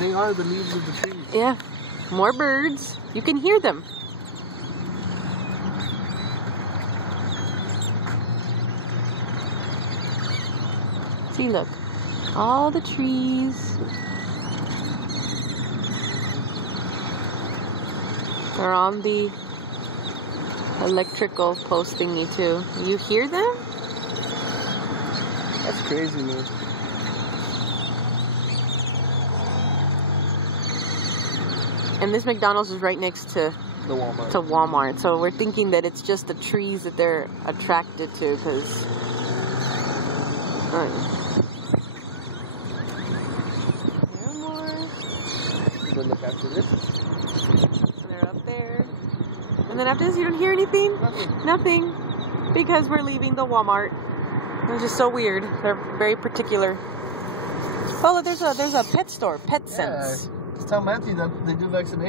They are the leaves of the trees. Yeah. More birds. You can hear them. See, look. All the trees. They're on the electrical post thingy too. You hear them? That's crazy, man. And this McDonald's is right next to The Walmart. Walmart. So we're thinking that it's just the trees that they're attracted to, because there are more. Go look after this. They're up there. And then after this, you don't hear anything? Nothing. Because we're leaving the Walmart. It's just so weird. They're very particular. Oh, look, there's a pet store, Pet Sense. Just tell Matthew that they do vaccination.